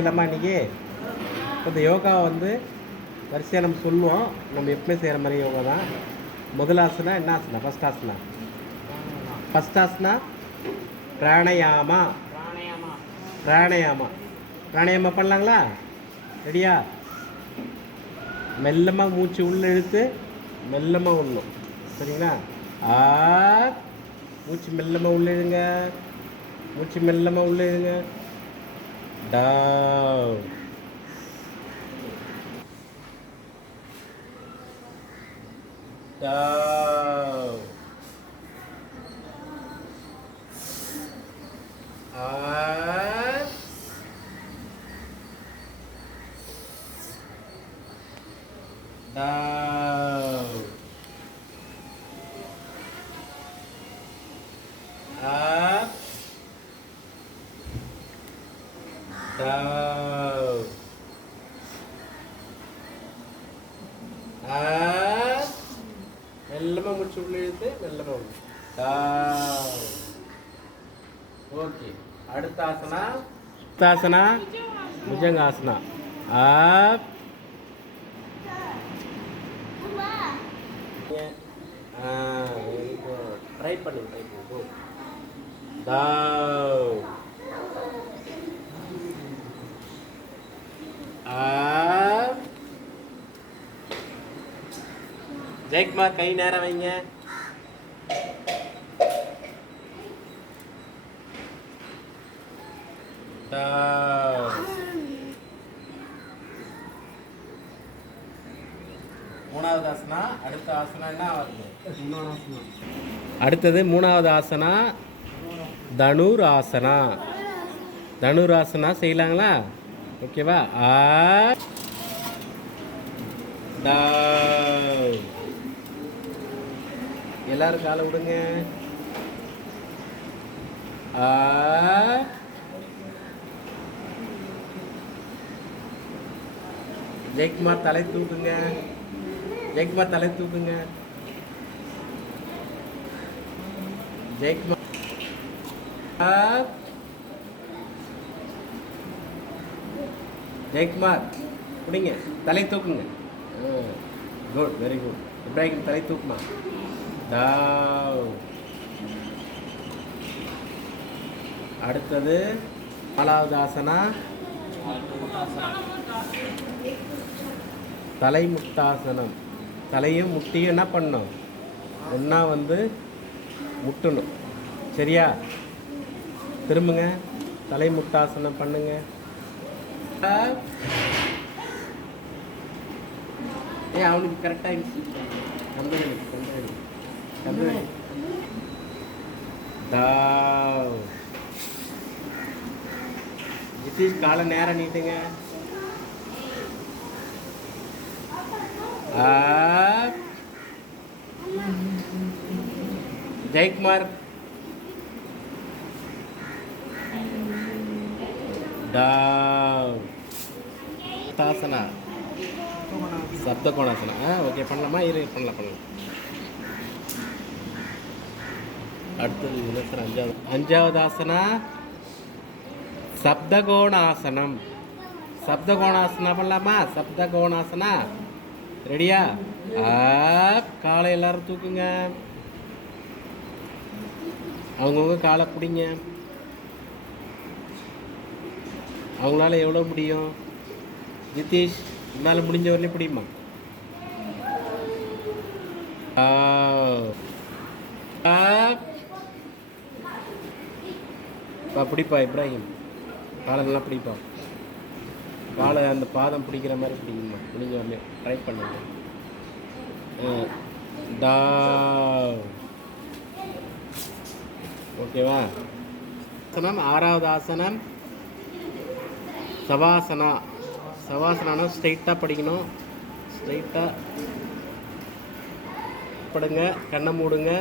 இல்லைம்மா இன்றைக்கி இந்த யோகா வந்து வரிசையாக நம்ம சொல்லுவோம். நம்ம எப்பவுமே செய்கிற மாதிரி யோகா தான். முதல் ஆசனா என்ன ஆசனா? ஃபஸ்ட் ஆசனா பிராணயாமா. பிராணயாமா பண்ணலாங்களா? ரெடியா? மெல்லமாக மூச்சு உள்ளே இழுத்து மெல்லமாக விடணும். சரிங்களா? மூச்சு மெல்லமாக உள்ளே இழுங்க. மூச்சு மெல்லமாக உள்ளே இழுங்க. Down. Down. Up. Down. Up. Down. Up. மெல்லமாக முடிச்சு உள்ள இழுத்து மெல்லமாக உள்ள. Down. ஓகே. அடுத்த asana Bhujangasana. Up. Very good. Try பண்ணுங்க. Down. ஜெயக்குமார் கை நேரம் வைங்க. மூணாவது ஆசனா. அடுத்த ஆசனா என்ன வருது? அடுத்தது மூணாவது ஆசனா தனுராசனா. தனுராசனா செய்யலாங்களா? ஓகேவா? எல்லாரும் காலை விடுங்க. ஜெயக்குமார் தலை தூக்குங்க. ஜெயக்குமார் பிடிங்க. தலை தூக்குங்க. Good, very good. இப்ராஹிம் தலை தூக்குமா. அடுத்தது நாலாவது ஆசனா தலைமுட்டாசனம். தலையும் முட்டியும் என்ன பண்ணணும்? ஒன்றா வந்து முட்டணும். சரியா? திரும்புங்க. தலைமுட்டாசனம் பண்ணுங்க. அவனுக்கு கரெக்டாக நிதிஷ் காலை நேரம் நீட்டுங்க. ஜெயக்குமார் தாசனா சப்த கோணாசனா. ஓகே, பண்ணலாமா? பண்ணலாம். அடுத்தது அஞ்சாவது ஆசனா சப்தகோணாசனம். சப்தகோணாசனா பண்ணலாமா? சப்தகோணாசனா. ரெடியா? காலை எல்லாரும் தூக்குங்க. அவங்கவுங்க காலை பிடிங்க. அவங்களால எவ்வளோ முடியும்? நிதிஷ், உன்னால முடிஞ்ச வரலையும் பிடிக்குமா? பிடிப்பா இப்ராஹிம். காலை நல்லா பிடிப்பா. காலை அந்த பாதம் பிடிக்கிற மாதிரி பிடிக்குமா? முடிஞ்ச வரலையும் ட்ரை பண்ணுங்க. ஓகேவா? ஆசனம். ஆறாவது ஆசனம் சவாசனா. சவாசனா ஸ்ட்ரைட்டாக படிக்கணும். ஸ்ட்ரைட்டாக படுங்க. கண்ணை மூடுங்க.